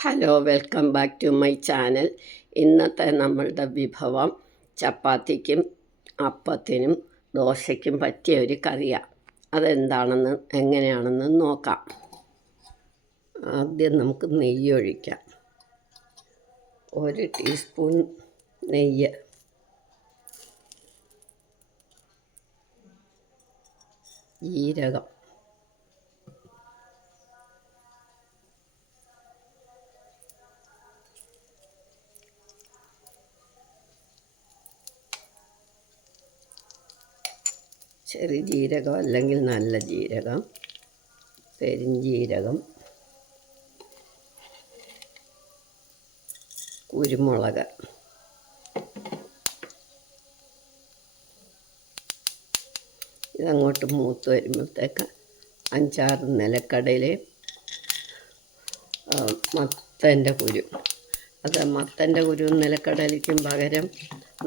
Hello, welcome back to my channel. ഇന്നത്തെ നമ്മളുടെ വിഭവം ചപ്പാത്തിക്കും അപ്പത്തിനും ദോശയ്ക്കും പറ്റിയ ഒരു കറിയാണ്. അതെന്താണെന്ന് എങ്ങനെയാണെന്ന് നോക്കാം. ആദ്യം നമുക്ക് നെയ്യ് ഒഴിക്കാം. 1 ടീസ്പൂൺ നെയ്യ്, ജീരകം, ചെറിയ ജീരകം അല്ലെങ്കിൽ നല്ല ജീരകം, പെരിഞ്ജീരകം, കുരുമുളക്, ഇതങ്ങോട്ട് മൂത്ത് വരുമ്പോഴത്തേക്ക് 5-6 നിലക്കടലയും മത്തൻ്റെ കുരു. അത് മത്തൻ്റെ കുരു നിലക്കടലയ്ക്കും പകരം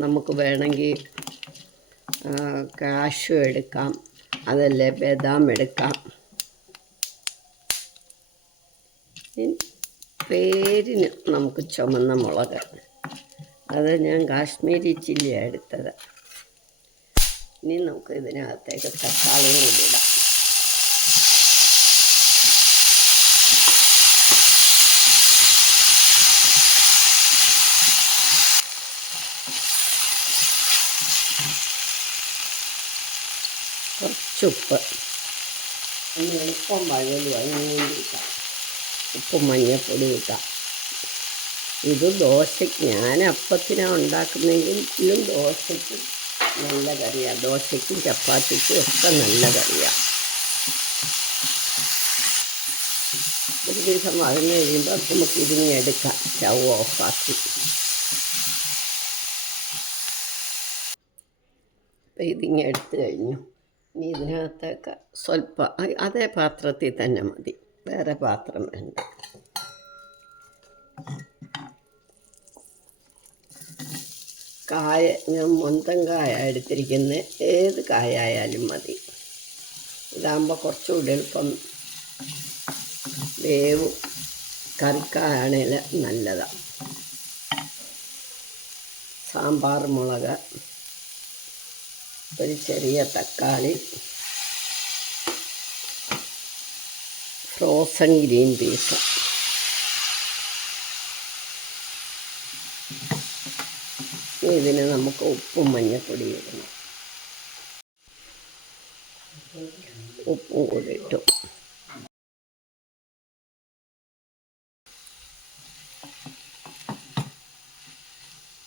നമുക്ക് വേണമെങ്കിൽ കാഷ്യൂ എടുക്കാം, അതല്ലേ ബദാം എടുക്കാം. പേരിന് നമുക്ക് ചുമന്ന മുളക്, അത് ഞാൻ കാശ്മീരി ചില്ലിയാണ് എടുത്തത്. ഇനി നമുക്ക് ഇതിനകത്തേക്ക് തക്കാളിയും കൂടി ഇടാം. കുറച്ചുപ്പ്, ഒന്ന് എളുപ്പം വഴലും അതിന് വേണ്ടിയിട്ടാണ്. ഉപ്പും മഞ്ഞൾപ്പൊടി ഇട്ടാം. ഇത് ദോശയ്ക്ക്, ഞാൻ അപ്പത്തിനാണ് ഉണ്ടാക്കുന്നതെങ്കിലും ദോശയ്ക്കും നല്ല കറിയാണ്. ദോശയ്ക്കും ചപ്പാത്തിക്കും ഒക്കെ നല്ല കറിയാണ്. ഒരു ദിവസം വഴന്ന് കഴിയുമ്പോൾ നമുക്ക് ഇതിങ്ങെടുക്കാം. സ്റ്റൗ ഓഫാക്കി അപ്പം ഇതിങ്ങെടുത്ത് കഴിഞ്ഞു. ഇനി ഇതിനകത്തേക്ക് സ്വല്പം അതേ പാത്രത്തിൽ തന്നെ മതി, വേറെ പാത്രം വേണ്ട. കായ ഞാൻ മൊന്തം കായ എടുത്തിരിക്കുന്നത്, ഏത് കായായാലും മതി. ഇതാകുമ്പോൾ കുറച്ചുകൂടി എളുപ്പം വേവും. കറിക്കായാണെങ്കിൽ നല്ലതാണ്. സാമ്പാർ മുളക്, ഒരു ചെറിയ തക്കാളി, ഫ്രോസൺ ഗ്രീൻ പീസ്, ഇതിന് നമുക്ക് ഉപ്പും മഞ്ഞൾപ്പൊടി ഇടണം. ഉപ്പും കൂടി ഇട്ടു.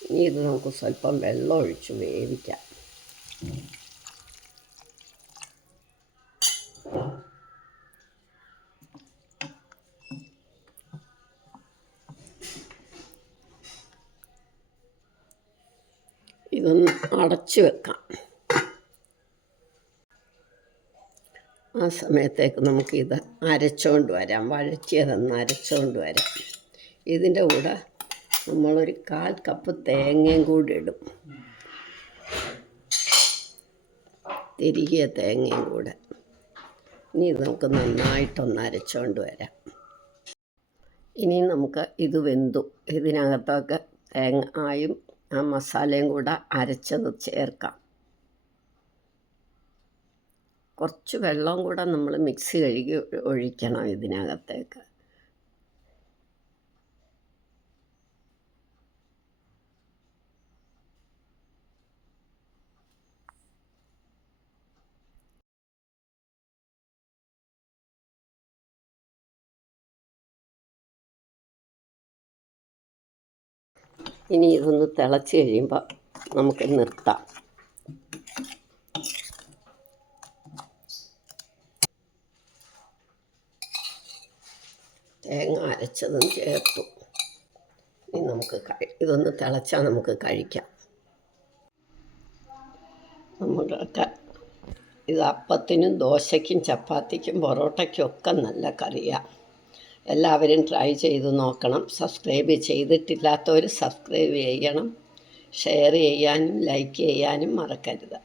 ഇനി ഇത് നമുക്ക് സ്വല്പം വെള്ളം ഒഴിച്ച് വേവിക്കാം. ഇതൊന്ന് അടച്ച് വെക്കാം. ആ സമയത്തേക്ക് നമുക്കിത് അരച്ചുകൊണ്ട് വരാം. വഴറ്റിയതൊന്ന് അരച്ചുകൊണ്ട് വരാം. ഇതിൻ്റെ കൂടെ നമ്മളൊരു 1/4 കപ്പ് തേങ്ങയും കൂടി ഇടും, തിരികിയ തേങ്ങയും കൂടെ. ഇനി ഇത് നമുക്ക് നന്നായിട്ടൊന്ന് അരച്ചുകൊണ്ട് വരാം. ഇനി നമുക്ക് ഇത് വെന്തു. ഇതിനകത്തൊക്കെ തേങ്ങയും ആ മസാലയും കൂടെ അരച്ചത് ചേർക്കാം. കുറച്ച് വെള്ളം കൂടെ നമ്മൾ മിക്സി കഴുകി ഒഴിക്കണം ഇതിനകത്തേക്ക്. ഇനി ഇതൊന്ന് തിളച്ച് കഴിയുമ്പോൾ നമുക്ക് നിർത്താം. തേങ്ങ അരച്ചതും ചേർത്തു. ഇനി നമുക്ക് ഇതൊന്ന് തിളച്ചാൽ നമുക്ക് കഴിക്കാം. നമുക്ക് ഇത് അപ്പത്തിനും ദോശയ്ക്കും ചപ്പാത്തിക്കും പൊറോട്ടയ്ക്കും ഒക്കെ നല്ല കറിയാണ്. എല്ലാവരും ട്രൈ ചെയ്ത് നോക്കണം. സബ്സ്ക്രൈബ് ചെയ്തിട്ടില്ലാത്തവർ സബ്സ്ക്രൈബ് ചെയ്യണം. ഷെയർ ചെയ്യാനും ലൈക്ക് ചെയ്യാനും മറക്കരുത്.